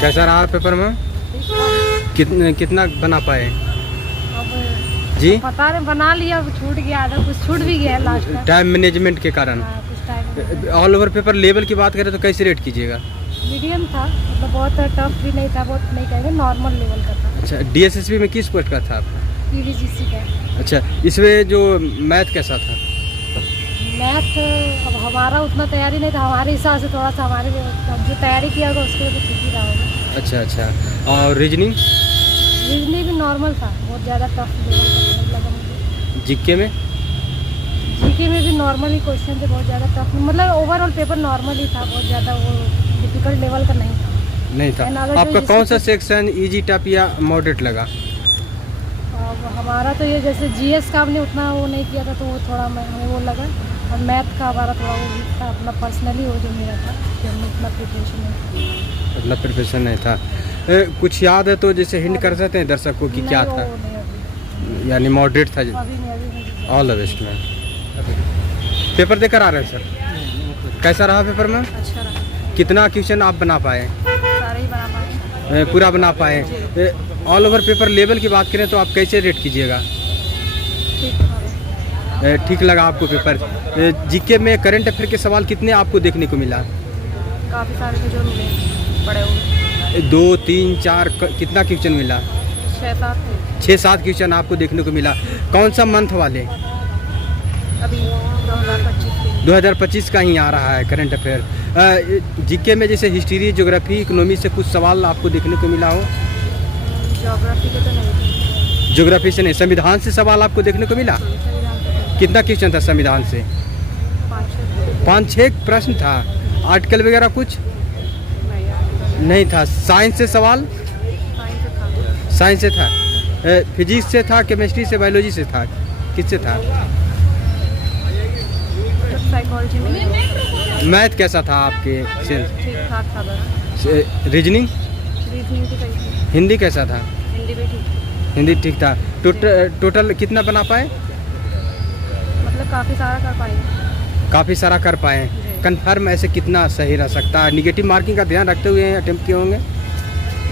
कैसा रहा पेपर में? कितना बना पाए? अब जी पता नहीं, बना लिया, अब छूट गया, आधा कुछ छूट भी गया लास्ट में। टाइम मैनेजमेंट के कारण। हाँ, कुछ time all over paper level की बात करें तो कैसे रेट कीजिएगा? मीडियम था, मतलब बहुत टफ भी नहीं था, बहुत नहीं कहेंगे, नॉर्मल लेवल का था। अच्छा, डीएसएसबी में किस पोस्ट का था आपका? पीवीजीसी का। अच्छा, इसमें जो मैथ कैसा था? मैथ अब हमारा उतना तैयारी नहीं था, हमारे हिसाब से थोड़ा सा हमारे अब जो तैयारी किया होगा उसके लिए तो ठीक ही रहा होगा। अच्छा अच्छा, और रीजनिंग? रीजनिंग भी नॉर्मल था, बहुत ज़्यादा टफ लेवल का नहीं लगा मुझे। जीके में? जीके में भी नॉर्मल ही क्वेश्चन थे, बहुत ज़्यादा टफ, मतलब ओवरऑल पेपर नॉर्मल ही था, बहुत ज़्यादा वो डिफिकल्ट लेवल का नहीं था। नहीं था। आपका कौन सा सेक्शन इजी टफ या मॉडरेट लगा? अब हमारा तो ये जैसे जीएस का हमने उतना वो नहीं किया था, तो वो थोड़ा हमें वो लगा, और मैथ का हमारा थोड़ा वो वीक था, अपना पर्सनली वो जो मेरा था कि हमने उतना प्रिपरेशन नहीं किया। मतलब प्रिपरेशन नहीं था। कुछ याद है तो जैसे हिंट कर सकते हैं दर्शकों की क्या नहीं, था? वो नहीं अभी यानी मॉडरेट था। अभी नहीं। All the best ma'am. Paper देकर आ रहे हैं सर, कैसा रहा पेपर में? अच्छा रहा, कितना क्वेश्चन आप बना पाए? सारे ही बना पाए। पूरा बना पाए। ऑल ओवर पेपर लेवल की बात करें तो आप कैसे रेट कीजिएगा? ठीक था। ठीक लगा आपको पेपर? जीके में करंट अफेयर के सवाल कितने आपको देखने को मिला? काफ़ी सारे थे जो मिले पड़े हुए, 2 3 4 कितना क्वेश्चन मिला? 6-7 थे 6-7 क्वेश्चन आपको देखने को मिला। कौन सा मंथ वाले? अभी 2025 के। 2025 का ही आ रहा है करंट अफेयर। जीके में जैसे हिस्ट्री, ज्योग्राफी, इकोनॉमी से कुछ सवाल आपको देखने को मिला हो? ज्योग्राफी के तो नहीं, ज्योग्राफी से नहीं, संविधान से सवाल आपको देखने को मिला? कितना क्वेश्चन था संविधान से? 5-6 प्रश्न था। आर्टिकल वगैरह कुछ नहीं था। साइंस से सवाल? साइंस से था। फिजिक्स से था, केमिस्ट्री से, बायोलॉजी से था, किससे था? साइकोलॉजी में मैथ कैसा था आपके? ठीक ठाक था बस। रीजनिंग? रीजनिंग भी सही थी। हिंदी कैसा था? हिंदी भी ठीक थी। हिंदी ठीक था। टोटल कितना बना पाए? मतलब काफ़ी सारा कर पाएंगे। काफ़ी सारा कर पाए। कन्फर्म ऐसे कितना सही रह सकता है? निगेटिव मार्किंग का ध्यान रखते हुए अटेम्प्ट किए होंगे?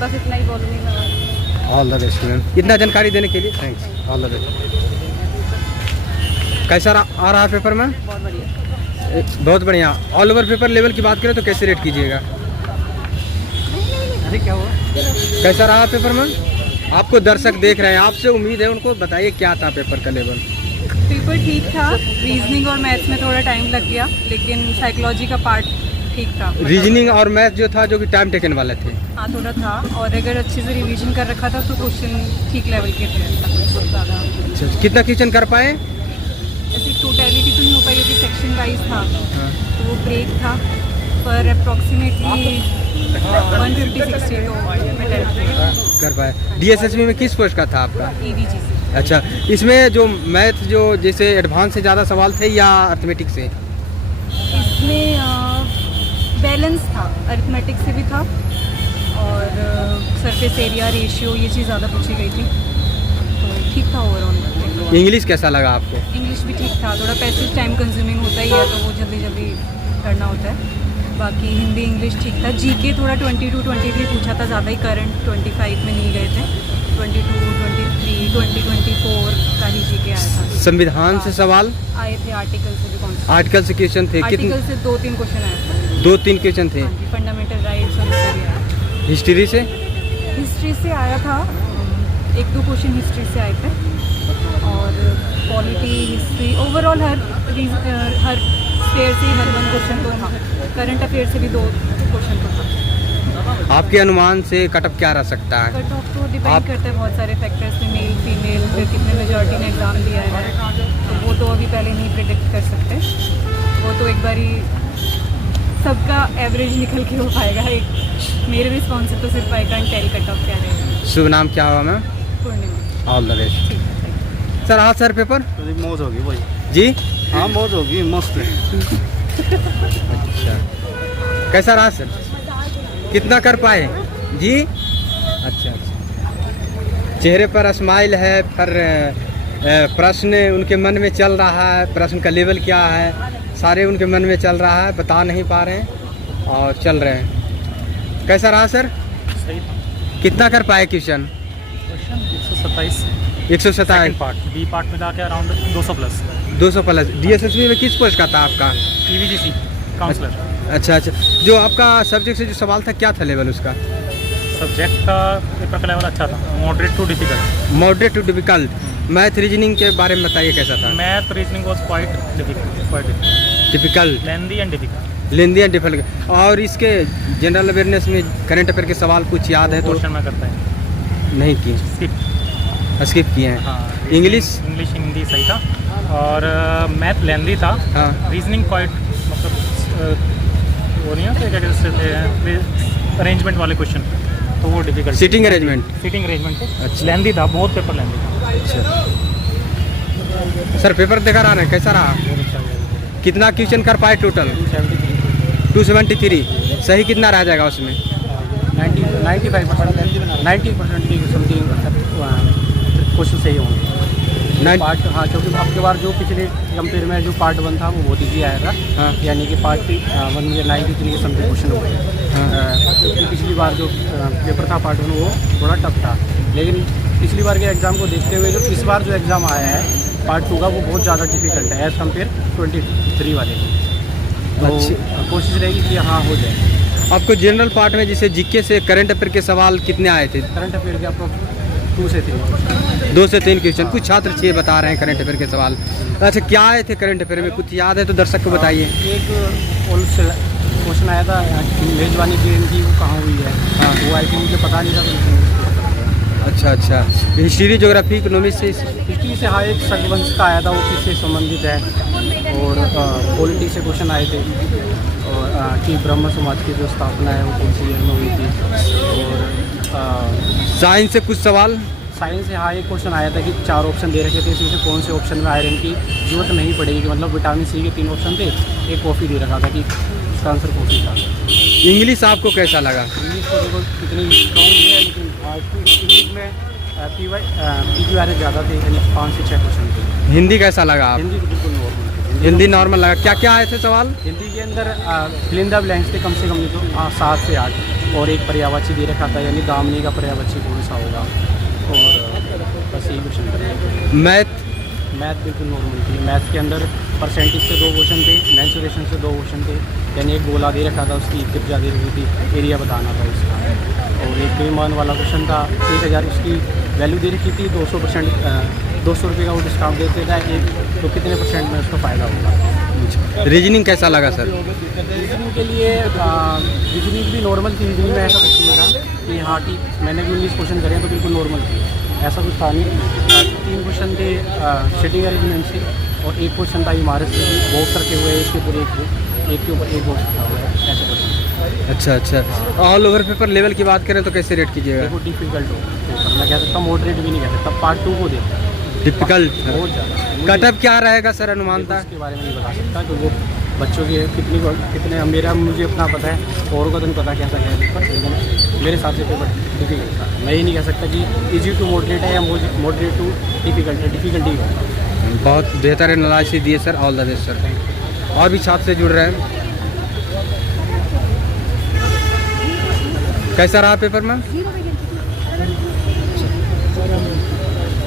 बस इतना ही बोलूँगी। ऑल द बेस्ट मैम, इतना जानकारी देने के लिए थैंक्स। All the best. कैसा आ रहा है पेपर में? बहुत बढ़िया। बहुत बढ़िया। ऑल ओवर पेपर लेवल की बात करें तो कैसे रेट कीजिएगा? अरे क्या हुआ? कैसा रहा पेपर में? आपको दर्शक देख रहे हैं, आपसे उम्मीद है, उनको बताइए क्या था पेपर का लेवल? पेपर ठीक था। रीजनिंग और मैथ्स में थोड़ा टाइम लग गया, लेकिन साइकोलॉजी का पार्ट ठीक था। रीजनिंग और मैथ जो था, जो कि टाइम टेकन वाले थे? हाँ, थोड़ा था, और अगर अच्छे से रिवीजन कर रखा था तो क्वेश्चन ठीक लेवल के थे, ऐसा कुछ ज़्यादा। अच्छा, कितना क्वेश्चन कर पाए? ऐसी टोटलिटी तो नहीं हो पाई क्योंकि सेक्शन वाइज था, हाँ। तो वो ब्रेक था, पर अप्रॉक्सीमेटली 150-60 तो अटेम्प्ट कर पाए। डीएसएसबी में किस पोस्ट का था आपका? EVGC। अच्छा, इसमें जो मैथ जो जैसे एडवांस से ज़्यादा सवाल थे या अर्थमेटिक से? इसमें बैलेंस था, अरिथमेटिक से भी था, और सरफेस एरिया, रेशियो, ये चीज़ ज़्यादा पूछी गई थी, तो ठीक था ओवरऑल। इंग्लिश कैसा लगा आपको? इंग्लिश भी ठीक था, थोड़ा पैसिव टाइम कंज्यूमिंग होता ही है, तो वो जल्दी जल्दी करना होता है। बाकी हिंदी इंग्लिश ठीक था। जीके थोड़ा 22-23 पूछा था, ज़्यादा ही करंट 25 में नहीं गए थे, 22, 23, 2024 का ही जीके आया था। संविधान से सवाल आए थे, आर्टिकल से भी। कौन सा आर्टिकल से क्वेश्चन थे? कितने? आर्टिकल से 2-3 क्वेश्चन आया था। 2-3 क्वेश्चन थे। हाँ जी, फंडामेंटल राइट्स और उससे भी आया। हिस्ट्री से? हिस्ट्री से आया था, 1-2 क्वेश्चन हिस्ट्री से आए थे, और पॉलिटी, हिस्ट्री, ओवरऑल हर स्टेयर से हर 1 क्वेश्चन तो था। करंट अफेयर से भी 2 क्वेश्चन तो था। आपके अनुमान से कटअप क्या रह सकता है? कट ऑफ तो डिपेंड करता है बहुत सारे फैक्टर्स पे, मेल फीमेल, फिर कितने मेजॉरिटी ने एग्ज़ाम दिया है, तो वो तो अभी पहले नहीं प्रिडिक्ट कर सकते। वो तो एक बारी सबका एवरेज निकल के हो पाएगा। एक मेरे रिस्पॉन्स से तो सिर्फ I can tell cut off क्या रहेगा। शुभ नाम क्या हुआ ma'am? Purnima. All the best. ठीक है, थैंक यू। सर आज सर पेपर मौज होगी भाई। जी? हाँ, मौज होगी, मस्त है। अच्छा, कैसा रहा सर? कितना कर पाए? जी? अच्छा अच्छा, चेहरे पर स्माइल है, पर प्रश्न उनके मन में चल रहा है, प्रश्न का लेवल क्या है सारे उनके मन में चल रहा है, बता नहीं पा रहे हैं और चल रहे हैं। कैसा रहा सर? सही था। कितना कर पाए question? Question 127 127 second part, B part में जाके अराउंड 200 प्लस। 200 प्लस। DSSB में किस पोस्ट का था आपका? EVGC counsellor. अच्छा अच्छा, जो आपका सब्जेक्ट से जो सवाल था क्या था लेवल उसका? सब्जेक्ट का पेपर का लेवल अच्छा था, moderate to difficult. Moderate to difficult. Math reasoning के बारे में बताइए कैसा था? Math reasoning was quite difficult, difficult, lengthy and difficult. Lengthy and difficult. और इसके जनरल अवेयरनेस में करंट अफेयर के सवाल कुछ याद है तो? क्वेश्चन में करता है नहीं किए, स्किप किए हैं। हाँ। इंग्लिश हिंदी सही था, और मैथ लेंदी था। हाँ। रीजनिंग क्वाइट मतलब वो नहीं होते क्या कहते हैं अरेंजमेंट वाले क्वेश्चन, तो वो difficult. Seating arrangement. Seating arrangement अच्छा। लेंदी था, बहुत पेपर लेंदी था। अच्छा सर, पेपर देखा रहा है कैसा रहा? कितना क्वेश्चन कर पाए टोटल? 273। सही कितना रह जाएगा उसमें? 90% की समथिंग क्वेश्चन सही होंगे। पार्ट, हाँ, क्योंकि आपके बार जो पिछले कंपेयर में जो पार्ट 1 था वो बहुत ईजी आया था। हाँ। यानी कि पार्ट 1 में 93 के समथिंग क्वेश्चन हो गए। क्योंकि पिछली बार जो पेपर था पार्ट 1 वो थोड़ा टफ था, लेकिन पिछली बार के एग्ज़ाम को देखते हुए जो इस बार जो एग्ज़ाम आया है पार्ट 2 का वो बहुत ज़्यादा डिफिकल्ट है एज़ कम्पेयर 23 वाले की। तो कोशिश रहेगी कि हाँ हो जाए। आपको जनरल पार्ट में जैसे जीके से करंट अफेयर के सवाल कितने आए थे? करंट अफेयर के आपको 2 से 3 2 से 3 क्वेश्चन। कुछ छात्र 6 बता रहे हैं करंट अफेयर के सवाल। अच्छा, क्या आए थे करंट अफेयर में? कुछ याद है तो दर्शक को बताइए। एक क्वेश्चन आया था मेजबानी की इनकी वो कहाँ हुई है। हाँ, वो आई थी, मुझे पता नहीं था। अच्छा अच्छा, हिस्ट्री, ज्योग्राफी, इकोनॉमिक्स से? हिस्ट्री से हाँ, एक संघवंश का आया था, वो किससे संबंधित है। और पॉलिटिक्स से क्वेश्चन आए थे, और कि ब्रह्म समाज की जो स्थापना है वो कौन सी ईयर में हुई थी। और साइंस से कुछ सवाल? साइंस से हाँ, एक क्वेश्चन आया था कि 4 ऑप्शन दे रखे थे, इसमें से कौन से ऑप्शन में आयरन की जरूरत नहीं पड़ेगी, कि मतलब विटामिन सी के 3 ऑप्शन थे, एक कॉफ़ी दे रखा था कि इसका आंसर कॉफ़ी था। इंग्लिश आपको कैसा लगा? इंग्लिश तो देखो कितनी स्ट्रॉन्ग नहीं है, लेकिन इंग्लिश में PQRS ज़्यादा थे, यानी 5 से 6 क्वेश्चन थे। हिंदी कैसा लगा आप? हिंदी तो बिल्कुल नॉर्मल थी। हिंदी नॉर्मल लगा। क्या क्या आए थे सवाल? हिंदी के अंदर फिल इन द ब्लैंक्स थे कम से कम तो 7 से 8, और एक पर्यायवाची दे रखा था, यानी दामनी का पर्यायवाची कौन सा होगा, और बस यही क्वेश्चन। मैथ बिल्कुल नॉर्मल थी। मैथ के अंदर परसेंटेज से 2 क्वेश्चन थे, मेंसुरेशन से 2 क्वेश्चन थे, यानी एक गोला दे रखा था, उसकी त्रिज्या दे रखी थी, एरिया बताना था उसका, और एक बेईमान वाला क्वेश्चन था 1000, उसकी वैल्यू दे रखी थी 200%, 200 रुपये का वो डिस्काउंट देते था एक, तो कितने % में उसका फ़ायदा होगा। रीजनिंग कैसा लगा सर? रीजनिंग के लिए रीजनिंग भी नॉर्मल थी। रीजनिंग में ऐसा कुछ नहीं था कि हाँ ठीक मैंने भी 19 क्वेश्चन करे तो बिल्कुल नॉर्मल थी, ऐसा कुछ था नहीं। 3 क्वेश्चन थे सीटिंग अरेंजमेंट से, और एक क्वेश्चन था इमारत से, बॉक्स रखे हुए एक के ऊपर एक के ऊपर एक बॉक्स रखा हुआ है, ऐसा क्वेश्चन। अच्छा अच्छा। ऑल ओवर पेपर लेवल की बात करें तो कैसे रेट कीजिएगा? देखो डिफिकल्ट हो पेपर, मैं कह सकता हूँ मॉडरेट भी नहीं कह सकता, पार्ट 2 को देखो डिफिकल्ट। बहुत ज़्यादा। कट ऑफ क्या रहेगा सर अनुमानता? इसके बारे में नहीं बता सकता, क्योंकि वो बच्चों के कितने मुझे अपना पता है, औरों का तो नहीं पता कैसा क्या है पेपर, लेकिन मेरे हिसाब से पेपर डिफिकल्ट था। मैं ये नहीं कह सकता कि इजी टू मॉडरेट है या मॉडरेट टू डिफिकल्ट है, डिफिकल्टी है। बहुत बेहतर एनालिसिस दिए sir, all the best sir. और भी छात्र से जुड़ रहे हैं। कैसा रहा पेपर में?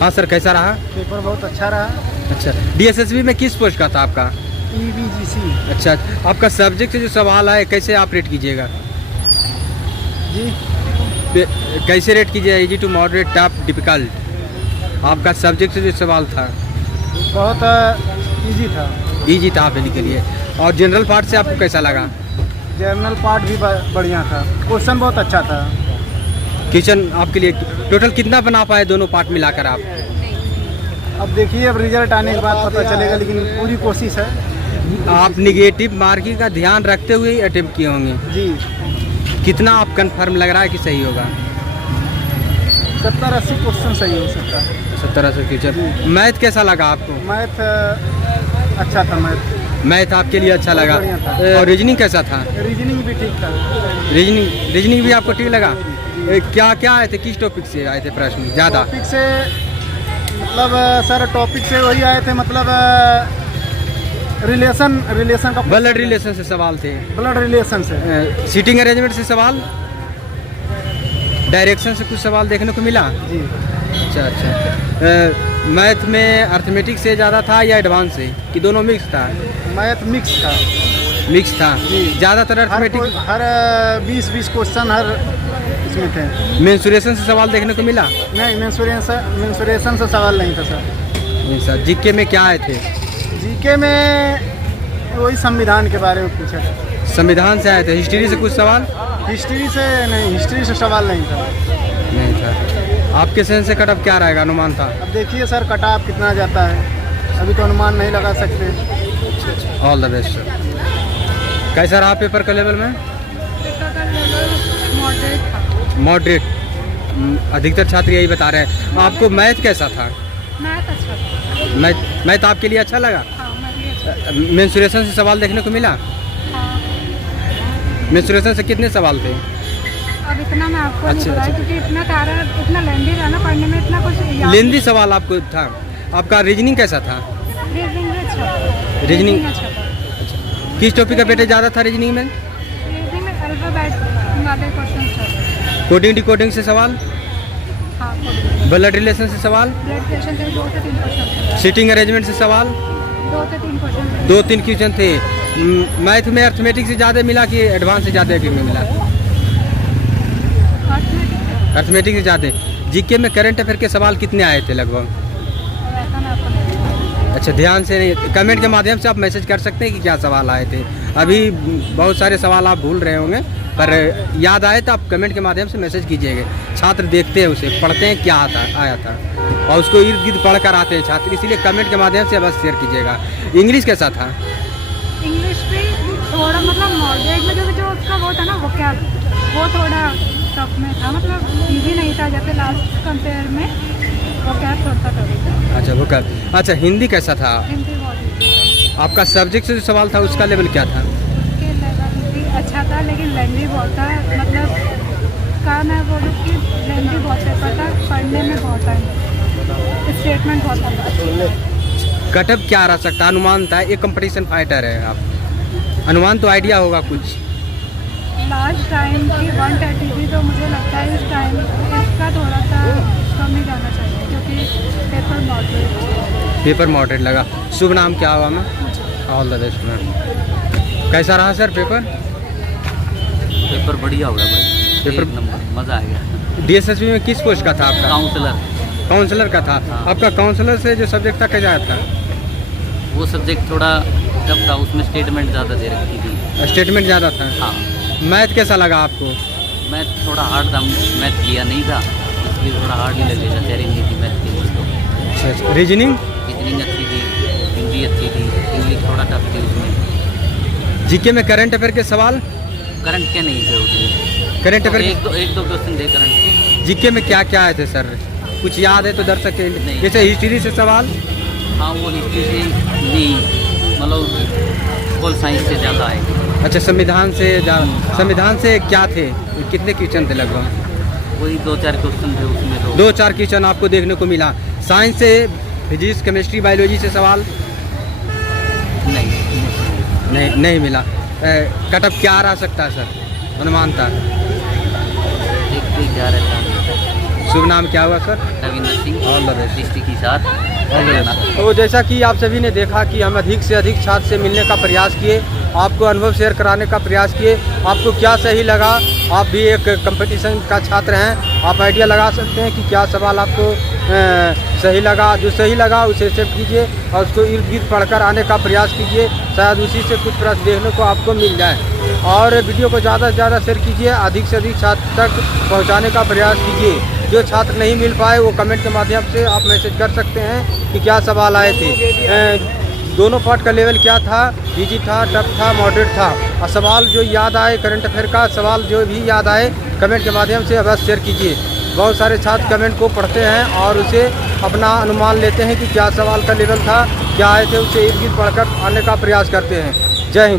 हाँ सर, कैसा रहा पेपर? बहुत अच्छा रहा। अच्छा, DSSB में किस पोस्ट का था आपका? EVGC। अच्छा, आपका सब्जेक्ट से जो सवाल आए कैसे आप रेट कीजिएगा जी? कैसे रेट कीजिएगा? Easy to moderate, tough, difficult? आपका सब्जेक्ट से जो सवाल था बहुत इजी था। इजी था आपके के लिए। और जनरल पार्ट से आपको कैसा लगा? जनरल पार्ट भी बढ़िया था, क्वेश्चन बहुत अच्छा था। क्वेश्चन आपके लिए टोटल कितना बना पाए दोनों पार्ट मिलाकर आप? अब देखिए, अब रिजल्ट आने के बाद पता चलेगा, लेकिन पूरी कोशिश है। आप निगेटिव मार्किंग का ध्यान रखते हुए ही अटेम्प्ट किए होंगे जी। कितना आप कंफर्म लग रहा है कि सही होगा? 70-80 क्वेश्चन सही हो सकता है। 70-80 क्वेश्चन। मैथ कैसा लगा आपको? मैथ अच्छा था। मैथ आपके लिए अच्छा लगा। बढ़िया था। और रीजनिंग कैसा था? रीजनिंग भी ठीक था। रीजनिंग भी आपको ठीक लगा? क्या क्या आए थे, किस टॉपिक से आए थे प्रश्न ज़्यादा? टॉपिक से मतलब सर टॉपिक से वही आए थे, मतलब रिलेशन का, ब्लड रिलेशन से सवाल थे। ब्लड रिलेशन से, सीटिंग अरेंजमेंट से सवाल, डायरेक्शन से कुछ सवाल देखने को मिला? जी। अच्छा अच्छा। मैथ में अर्थमेटिक से ज़्यादा था या एडवांस से, कि दोनों मिक्स था? मैथ मिक्स था। मिक्स था। जी। ज़्यादातर हर अर्थमेटिक। हर 20 क्वेश्चन हर इसमें थे। मेंसुरेशन से सवाल देखने को मिला? नहीं, मेंसुरेशन से सवाल नहीं था सर। नहीं सर। जीके में क्या आए थे? जीके में वही संविधान के बारे में पूछा था। संविधान से आए थे। हिस्ट्री से कुछ सवाल? हिस्ट्री से नहीं, हिस्ट्री से सवाल नहीं था। नहीं था। आपके सेंस से कट ऑफ क्या रहेगा, अनुमान था? अब देखिए सर, कट ऑफ कितना जाता है, अभी तो अनुमान नहीं लगा सकते। All the best sir. कैसा रहा पेपर का लेवल में? पेपर का लेवल मॉडरेट था। मॉडरेट। अधिकतर छात्र यही बता रहे हैं। आपको मैथ कैसा था? मैथ अच्छा था। मैथ आपके लिए अच्छा लगा? हाँ, मैथ अच्छा। मेंसुरेशन से सवाल देखने को मिला? हाँ, मेंसुरेशन से कितने सवाल थे? अब इतना मैं आपको नहीं अच्छा, बताया, अच्छा। क्योंकि इतना लेंदी था ना पढ़ने में, इतना कुछ याद लेंदी सवाल आपको था? आपका रीजनिंग कैसा था? रीजनिंग अच्छा था। रीजनिंग अच्छा था। किस टॉपिक का वेटेज ज़्यादा था रीजनिंग में? रीजनिंग में अल्फाबेट वाले क्वेश्चन थे। कोडिंग डिकोडिंग से सवाल? हाँ, कोडिंग। ब्लड रिलेशन से सवाल? ब्लड प्रेशर थे 2 से 3 क्वेश्चन थे। सीटिंग अरेंजमेंट से सवाल? 2 से 3 क्वेश्चन थे। 2-3 क्वेश्चन थे। मैथ में अर्थमेटिक से ज़्यादा मिला कि एडवांस से ज़्यादा में मिला? अर्थमेटिक से ज़्यादा। जीके में करंट अफेयर के सवाल कितने आए थे लगभग? ऐसा मैं आपको नहीं बताऊंगा। अच्छा, ध्यान से नहीं। कमेंट के माध्यम से आप मैसेज कर सकते हैं कि क्या सवाल आए थे। अभी बहुत सारे सवाल आप भूल रहे होंगे, पर याद आए तो आप कमेंट के माध्यम से मैसेज कीजिएगा। छात्र देखते हैं उसे, पढ़ते हैं क्या आया था, और उसको इर्द गिर्द पढ़ कर आते हैं छात्र, इसीलिए कमेंट के माध्यम से बस शेयर कीजिएगा। इंग्लिश कैसा था? इंग्लिश भी थोड़ा मतलब मॉडरेट में जो उसका वो था ना, वो थोड़ा टफ में था, मतलब इजी नहीं था। जैसे लास्ट कंपेयर में वो थोड़ा सा टफ था। अच्छा वो कर। अच्छा, हिंदी कैसा था? हिंदी बहुत easy था। आपका सब्जेक्ट से जो सवाल था उसका लेवल क्या था? उसके लेवल भी अच्छा था, लेकिन लेंदी बहुत था। मतलब कहा मैं बोलूँ कि लेंदी बहुत पेपर था, पढ़ने में बहुत टाइम, स्टेटमेंट बहुत था। कटअप क्या रह सकता है? अनुमान था, एक कंपटीशन फाइटर है आप, अनुमान तो आइडिया होगा कुछ? लास्ट टाइम की 130 थी, तो मुझे लगता है इस टाइम इसका थोड़ा सा कम ही जाना चाहिए, क्योंकि पेपर मॉडरेट। पेपर मॉडरेट लगा। शुभ नाम क्या हुआ ma'am? All the best ma'am. कैसा रहा सर पेपर? पेपर बढ़िया हो गया भाई। पेपर एक नंबर, मज़ा आ गया। डीएसएसबी में किस पोस्ट का था आपका? काउंसलर का था। हाँ। आपका काउंसलर से जो सब्जेक्ट था कैसा था? वो सब्जेक्ट थोड़ा टफ था, उसमें स्टेटमेंट ज़्यादा दे रखी थी। स्टेटमेंट ज़्यादा था। हाँ, मैथ कैसा लगा आपको? मैथ थोड़ा हार्ड था, मैथ किया नहीं था, इसलिए थोड़ा हार्ड ही लगेगा। तैयारी नहीं थी मैथ के लिए। तो अच्छा, रीजनिंग? रीजनिंग अच्छी थी, हिंदी अच्छी थी, इंग्लिश थोड़ा टफ थी उसमें। जीके में करंट अफेयर के सवाल? करंट के नहीं थे उसमें। करंट तो अफेयर एक दो क्वेश्चन थे करंट के। जीके में क्या क्या आए थे सर? कुछ याद है तो दर्शक के नहीं। जैसे हिस्ट्री से सवाल? हाँ, वो हिस्ट्री से नहीं, मतलब फुल साइंस से ज़्यादा आएगी। अच्छा, संविधान से संविधान से क्या थे, कितने क्वेश्चन थे लगभग? वही 2-4 क्वेश्चन थे उसमें। तो 2-4 क्वेश्चन आपको देखने को मिला। साइंस से फिजिक्स केमिस्ट्री बायोलॉजी से सवाल? नहीं मिला। कटअप क्या रह सकता है सर, अनुमान था? देखते क्या रहता है। शुभ नाम क्या हुआ sir? Ravindra Singh, all the best. District के साथ हरियाणा। तो जैसा कि आप सभी ने देखा कि हम अधिक से अधिक छात्र से मिलने का प्रयास किए, आपको अनुभव शेयर कराने का प्रयास किए। आपको क्या सही लगा? आप भी एक कंपटीशन का छात्र हैं, आप आइडिया लगा सकते हैं कि क्या सवाल आपको सही लगा। जो सही लगा उसे एक्सेप्ट कीजिए और उसको इर्द गिर्द पढ़कर आने का प्रयास कीजिए, शायद उसी से कुछ प्रश्न देखने को आपको मिल जाए। और वीडियो को ज़्यादा से ज़्यादा शेयर कीजिए, अधिक से अधिक छात्र तक पहुँचाने का प्रयास कीजिए। जो छात्र नहीं मिल पाए वो कमेंट के माध्यम से आप मैसेज कर सकते हैं कि क्या सवाल आए थे, दोनों पार्ट का लेवल क्या था, इजी था, टफ था, मॉडरेट था। और सवाल जो याद आए, करंट अफेयर का सवाल जो भी याद आए, कमेंट के माध्यम से अवश्य शेयर कीजिए। बहुत सारे छात्र कमेंट को पढ़ते हैं और उसे अपना अनुमान लेते हैं कि क्या सवाल का लेवल था, क्या आए थे, उसे इर्द गिर्द पढ़कर आने का प्रयास करते हैं। जय हिंद।